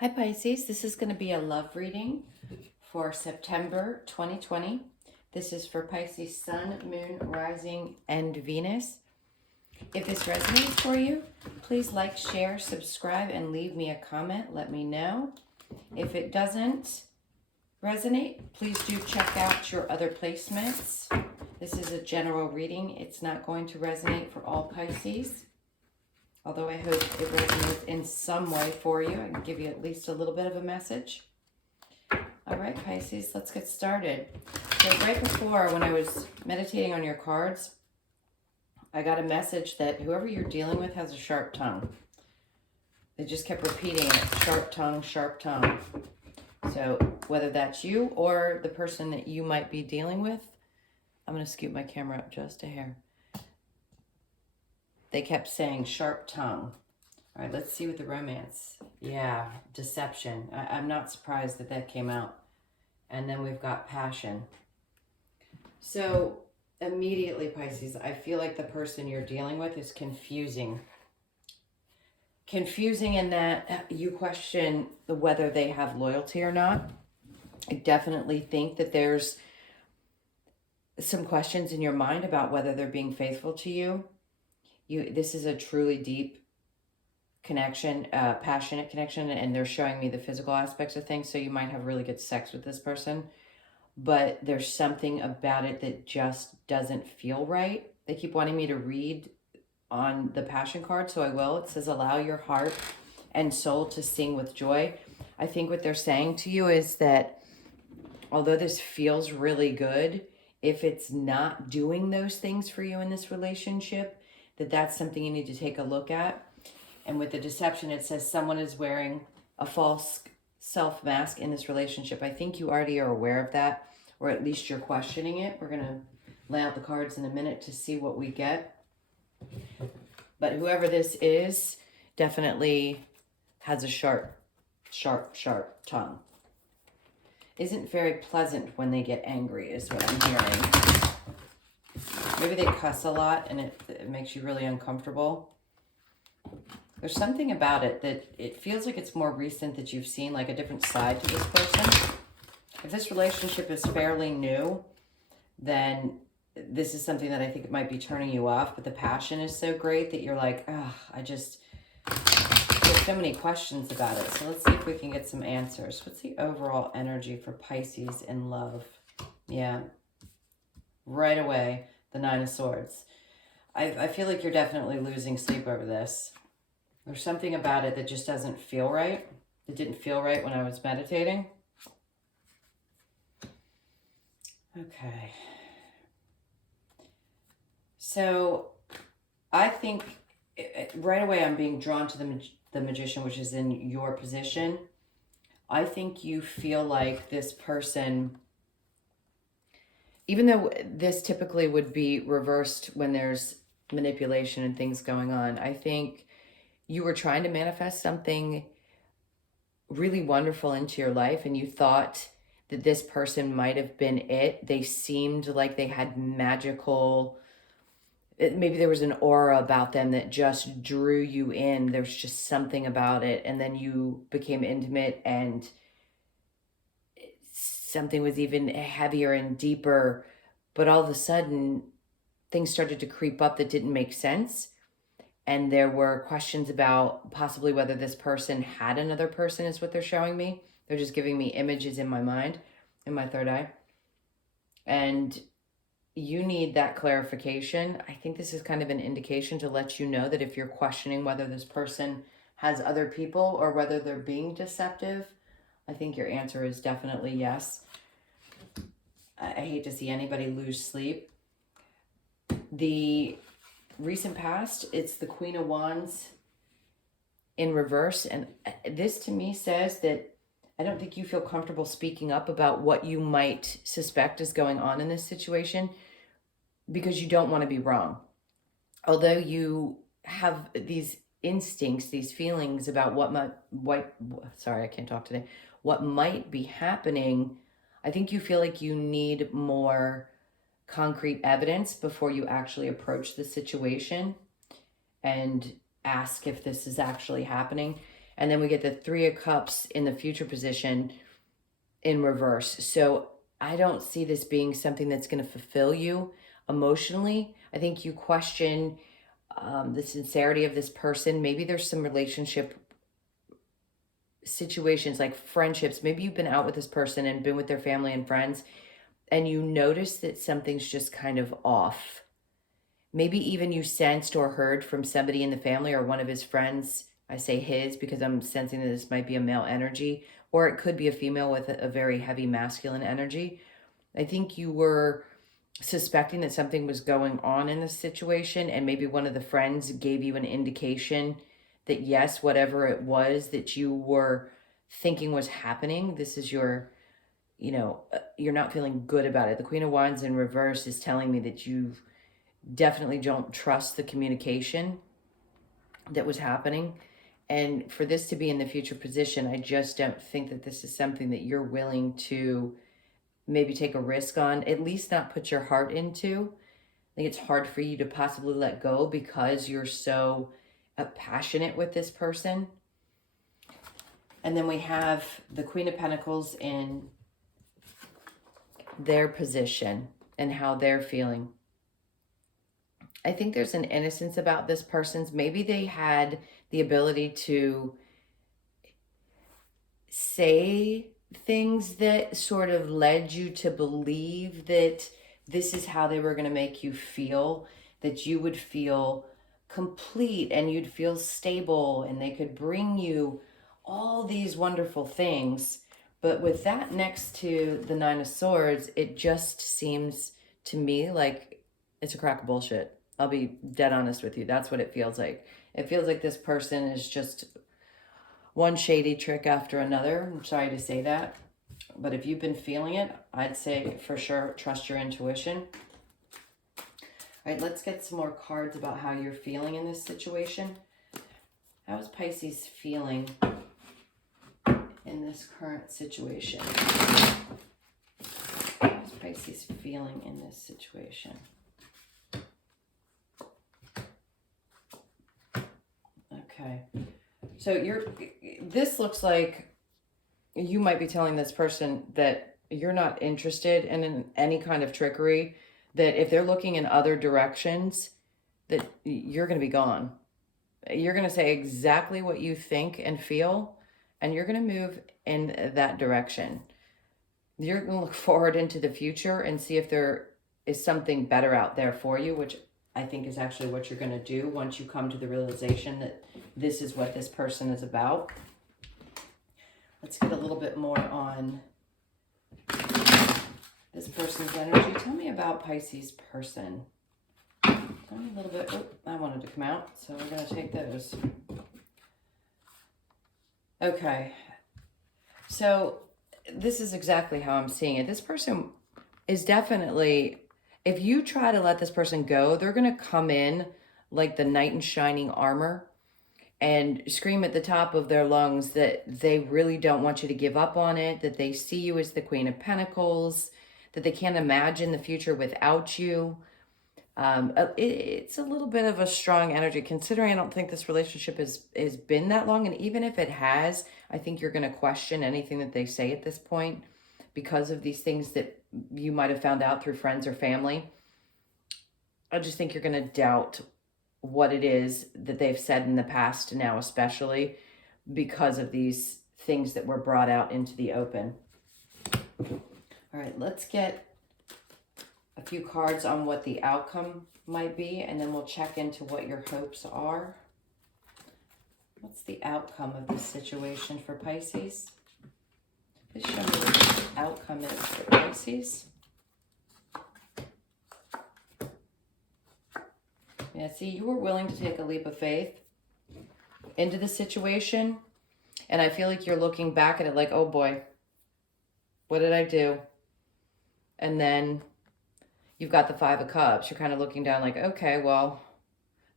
Hi Pisces, this is going to be a love reading for September 2020. This is for Pisces Sun, Moon, Rising, and Venus. If this resonates for you, please like, share, subscribe, and leave me a comment. Let me know. If it doesn't resonate, please do check out your other placements. This is a general reading. It's not going to resonate for all Pisces. Although I hope it resonates in some way for you. I can give you at least a little bit of a message. All right, Pisces, let's get started. So right before, when I was meditating on your cards, I got a message that whoever you're dealing with has a sharp tongue. They just kept repeating it, sharp tongue, sharp tongue. So whether that's you or the person that you might be dealing with, I'm going to scoot my camera up just a hair. They kept saying sharp tongue. All right, let's see what the romance. Yeah, deception. I'm not surprised that that came out. And then we've got passion. So immediately, Pisces, I feel like the person you're dealing with is confusing. Confusing in that you question whether they have loyalty or not. I definitely think that there's some questions in your mind about whether they're being faithful to you. This is a truly deep connection, passionate connection, and they're showing me the physical aspects of things. So you might have really good sex with this person, but there's something about it that just doesn't feel right. They keep wanting me to read on the passion card, so I will. It says, allow your heart and soul to sing with joy. I think what they're saying to you is that although this feels really good, if it's not doing those things for you in this relationship, that's something you need to take a look at. And with the deception, it says someone is wearing a false self mask in this relationship. I think you already are aware of that, or at least you're questioning it. We're going to lay out the cards in a minute to see what we get. But whoever this is definitely has a sharp tongue. Isn't very pleasant when they get angry is what I'm hearing. Maybe they cuss a lot and it makes you really uncomfortable. There's something about it that it feels like it's more recent that you've seen like a different side to this person. If this relationship is fairly new, then this is something that I think it might be turning you off, but the passion is so great that you're like, there's so many questions about it. So let's see if we can get some answers. What's the overall energy for Pisces in love? Yeah, right away. The Nine of Swords. I feel like you're definitely losing sleep over this. There's something about it that just doesn't feel right. It didn't feel right when I was meditating. Okay. So I think right away I'm being drawn to the Magician, which is in your position. I think you feel like this person, even though this typically would be reversed when there's manipulation and things going on, I think you were trying to manifest something really wonderful into your life and you thought that this person might have been it. They seemed like they had magical, maybe there was an aura about them that just drew you in. There's just something about it. And then you became intimate and something was even heavier and deeper, but all of a sudden things started to creep up that didn't make sense. And there were questions about possibly whether this person had another person is what they're showing me. They're just giving me images in my mind, in my third eye. And you need that clarification. I think this is kind of an indication to let you know that if you're questioning whether this person has other people or whether they're being deceptive, I think your answer is definitely yes. I hate to see anybody lose sleep. The recent past, it's the Queen of Wands in reverse. And this to me says that I don't think you feel comfortable speaking up about what you might suspect is going on in this situation because you don't want to be wrong. Although you have these instincts, these feelings about what might be happening, I think you feel like you need more concrete evidence before you actually approach the situation and ask if this is actually happening. And then we get the Three of Cups in the future position in reverse. So I don't see this being something that's going to fulfill you emotionally. I think you question the sincerity of this person. Maybe there's some relationship situations like friendships. Maybe you've been out with this person and been with their family and friends, and you notice that something's just kind of off. Maybe even you sensed or heard from somebody in the family or one of his friends. I say his because I'm sensing that this might be a male energy, or it could be a female with a very heavy masculine energy. I think you were suspecting that something was going on in this situation, and maybe one of the friends gave you an indication that yes, whatever it was that you were thinking was happening, this is your, you're not feeling good about it. The Queen of Wands in reverse is telling me that you definitely don't trust the communication that was happening. And for this to be in the future position, I just don't think that this is something that you're willing to maybe take a risk on, at least not put your heart into. I think it's hard for you to possibly let go because you're so passionate with this person. And then we have the Queen of Pentacles in their position and how they're feeling. I think there's an innocence about this person's. Maybe they had the ability to say things that sort of led you to believe that this is how they were going to make you feel, that you would feel complete and you'd feel stable and they could bring you all these wonderful things. But with that next to the Nine of Swords, it just seems to me like it's a crock of bullshit. I'll be dead honest with you. That's what it feels like. It feels like this person is just one shady trick after another. I'm sorry to say that. But if you've been feeling it, I'd say for sure trust your intuition. All right, let's get some more cards about how you're feeling in this situation. How is Pisces feeling in this current situation? How is Pisces feeling in this situation? Okay. So this looks like you might be telling this person that you're not interested in any kind of trickery, that if they're looking in other directions, that you're going to be gone. You're going to say exactly what you think and feel, and you're going to move in that direction. You're going to look forward into the future and see if there is something better out there for you, which I think is actually what you're going to do once you come to the realization that this is what this person is about. Let's get a little bit more on this person's energy. Tell me about Pisces person. Tell me a little bit. Oh, I wanted to come out, so we're going to take those. Okay. So this is exactly how I'm seeing it. This person is definitely, if you try to let this person go, they're going to come in like the knight in shining armor and scream at the top of their lungs that they really don't want you to give up on it, that they see you as the Queen of Pentacles, that they can't imagine the future without you. It's a little bit of a strong energy, considering I don't think this relationship has been that long. And even if it has, I think you're going to question anything that they say at this point because of these things that you might have found out through friends or family. I just think you're going to doubt what it is that they've said in the past now, especially because of these things that were brought out into the open. All right, let's get a few cards on what the outcome might be, and then we'll check into what your hopes are. What's the outcome of this situation for Pisces? Please show me what the outcome is for Pisces. Yeah, see, you were willing to take a leap of faith into the situation, and I feel like you're looking back at it like, oh boy, what did I do? And then you've got the Five of Cups. You're kind of looking down like, okay, well,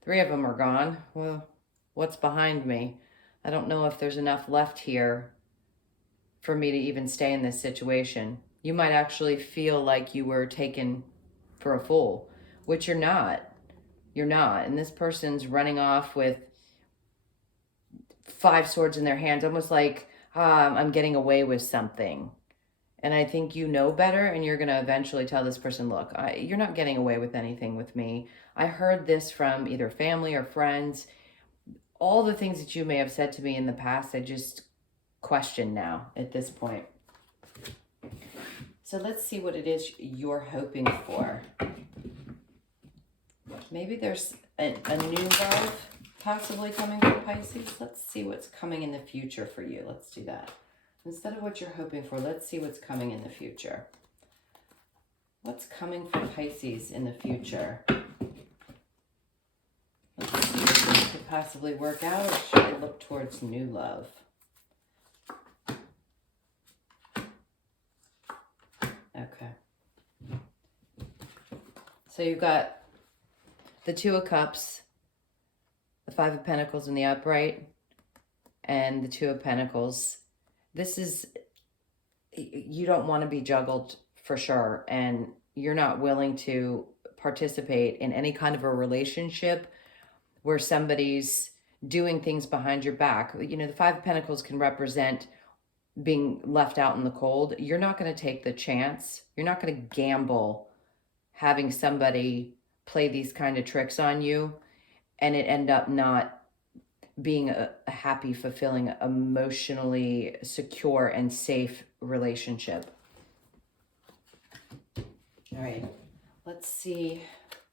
3 of them are gone. Well, what's behind me? I don't know if there's enough left here for me to even stay in this situation. You might actually feel like you were taken for a fool, which you're not. You're not. And this person's running off with 5 swords in their hands, almost like I'm getting away with something. And I think you know better, and you're going to eventually tell this person, look, you're not getting away with anything with me. I heard this from either family or friends. All the things that you may have said to me in the past, I just question now at this point. So let's see what it is you're hoping for. Maybe there's a new love possibly coming for Pisces. Let's see what's coming in the future for you. Let's do that. Instead of what you're hoping for, let's see what's coming in the future. What's coming for Pisces in the future? Let's see if this could possibly work out, or should I look towards new love? Okay. So you've got the Two of Cups, the Five of Pentacles in the upright, and the Two of Pentacles. This is, you don't want to be juggled for sure, and you're not willing to participate in any kind of a relationship where somebody's doing things behind your back. You know, the Five of Pentacles can represent being left out in the cold. You're not going to take the chance. You're not going to gamble having somebody play these kind of tricks on you and it end up not being a happy, fulfilling, emotionally secure and safe relationship. All right, let's see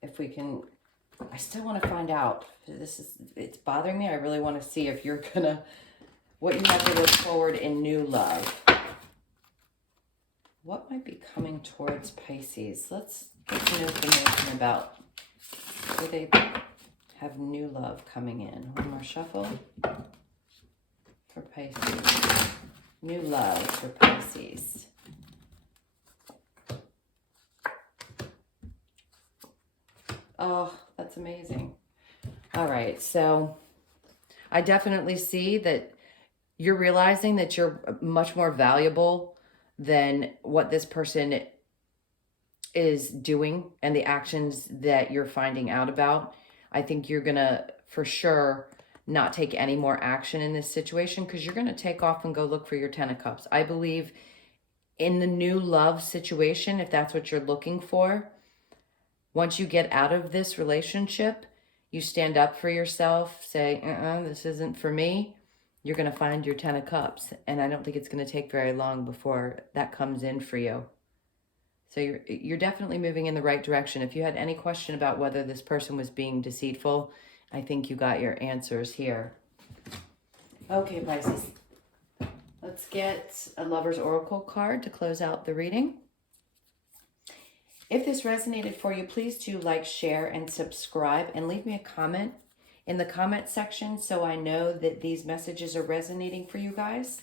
if we can, I still want to find out. It's bothering me. I really want to see if you're gonna, what you have to look forward in new love. What might be coming towards Pisces? Let's get some information about, do they have new love coming in? One more shuffle for Pisces. New love for Pisces. Oh, that's amazing. All right, so I definitely see that you're realizing that you're much more valuable than what this person is doing and the actions that you're finding out about. I think you're going to, for sure, not take any more action in this situation because you're going to take off and go look for your Ten of Cups. I believe in the new love situation, if that's what you're looking for, once you get out of this relationship, you stand up for yourself, say, this isn't for me. You're going to find your Ten of Cups. And I don't think it's going to take very long before that comes in for you. So you're definitely moving in the right direction. If you had any question about whether this person was being deceitful, I think you got your answers here. Okay, Pisces. Let's get a Lover's Oracle card to close out the reading. If this resonated for you, please do like, share, and subscribe, and leave me a comment in the comment section so I know that these messages are resonating for you guys.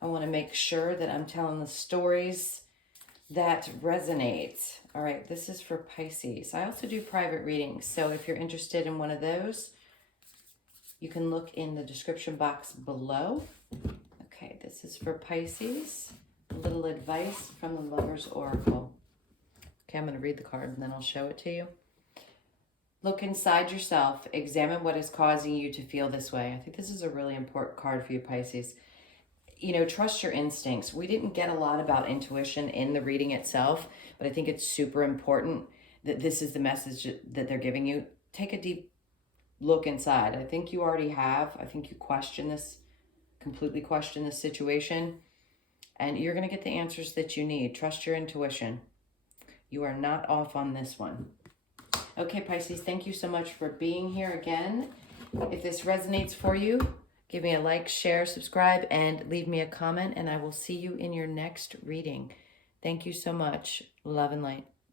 I want to make sure that I'm telling the stories that resonate. All right, this is for Pisces. I also do private readings, so if you're interested in one of those, you can look in the description box below. Okay, this is for Pisces. A little advice from the Lover's Oracle. Okay, I'm going to read the card and then I'll show it to you. Look inside yourself. Examine what is causing you to feel this way. I think this is a really important card for you, Pisces. You know, trust your instincts. We didn't get a lot about intuition in the reading itself, but I think it's super important that this is the message that they're giving you. Take a deep look inside. I think you already have. I think you question this, completely question this situation, and you're going to get the answers that you need. Trust your intuition. You are not off on this one. Okay, Pisces, thank you so much for being here again. If this resonates for you, give me a like, share, subscribe, and leave me a comment, and I will see you in your next reading. Thank you so much. Love and light.